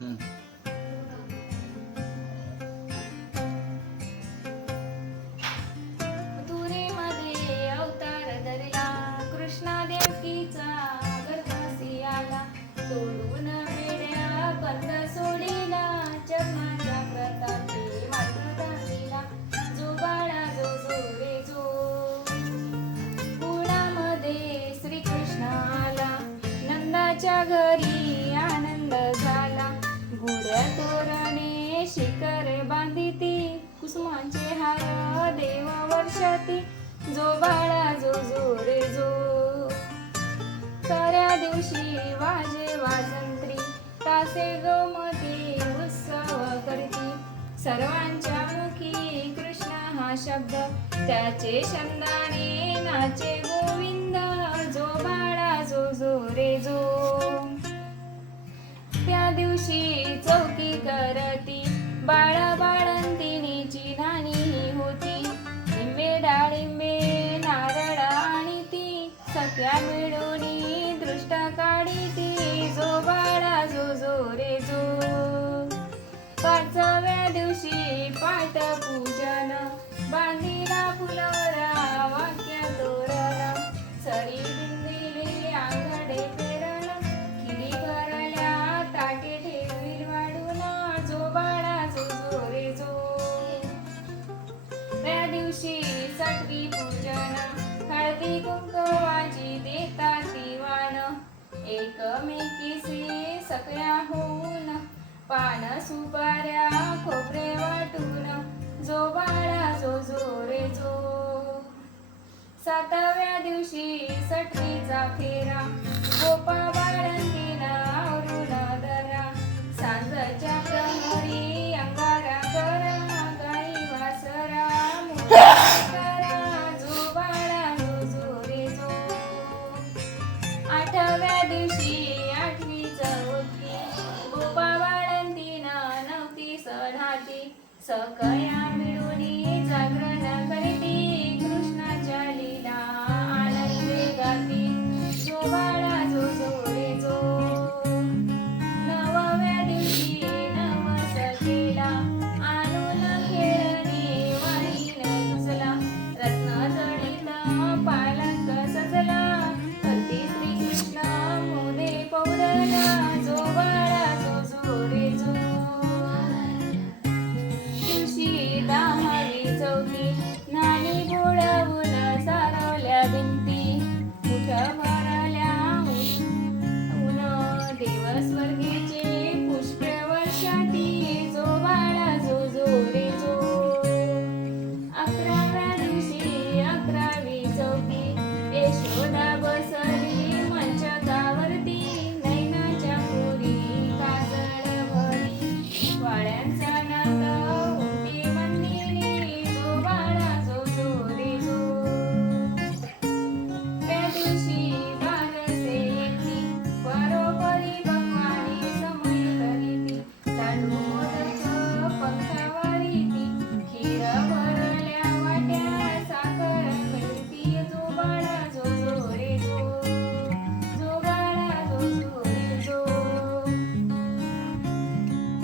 हं. मथुरेमध्ये अवतार धरला, कृष्णा देवकीचा गर्भासी आला. तोडून बेड्या बंद सोडिला, जन्माच्या प्रतापी मार्ग दाखविला. जो बाळा जो जो रे जो, कुळामध्ये श्रीकृष्ण आला. नंदाच्या घरी आनंद झाला, घोड्या तोरणे शिखर बांधिती, कुसुमांचे हार देव वर्षाती. जो बाळा जो जो रे जो, खऱ्या दिवशी वाजे वाजंत्री, तासे गोमती उत्सव करती. सर्वांच्या मुखी कृष्ण हा शब्द, त्याचे छंदाने नाचे गोविंद. जो बाळा जो जो रे जो, त्या दिवशी चौकी करती, बाळा बाळंतिणीची नानी होती. लिंबे डाळिंबे नारळ आणि ती, सख्या मिळूनी दृष्ट काढीती. जो बाळा जो जो रे जो, पाचव्या दिवशी पाठ पूजन, बांधिला फुलवरा वाक्य तोरण. सरी बिंदिले आंगडे पेरण, खिळी भरल्या ताटे ठेवील वाढून. जो बाळा जो जो रे जो, त्या दिवशी सटवी पूजन, हळदी कुंकवाची देतात दिवाण. एकमेकीसी सगळ्या होऊन, पान सुपाऱ्या खोबरे वाटून. जो बाळा जो जो रे जो, सातव्या दिवशी सटवीचा फेरा, गोपा बाळंतीला आवरून धरा. सांजच्या प्रहरी अंगारा करा, गाई वासरा मोठा करा. जो बाळा जो जो रे जो, आठव्या दिवशी आठवी चौथी, गोपा बाळंतीना नवती सढाती. सकया मिळूनी जागरण करती, कृष्णाच्या लीला आनंदे गाती. जो बाळा जो जो रे जो, नवव्या दिवशी नवस केला, आणून खेळणी वाहीने घुसला. रत्न जडित पालंक सजला, वरती श्रीकृष्ण मोदे पौडला. जो बाळा जो जो रे जो, दिवशी दहावी चौथी, नाणी घोळवून सारवल्या भिंती. मुठ भरल्या ऊन देव स्वर्गीचे पुष्प वर्षाती. जो बाळा जो जो रे जो, अकराव्या दिवशी अकरावी चौथी, यशोदा बसली मंचकावरती. नैनाच्या पुरी काजळ भरी, वाळ्यांचा नाद उंटी मंदिरी. जो बाळा जो जो रे जो, त्या दिवशी बारसे येती, परोपरी भगवानी समय करीती. लाडू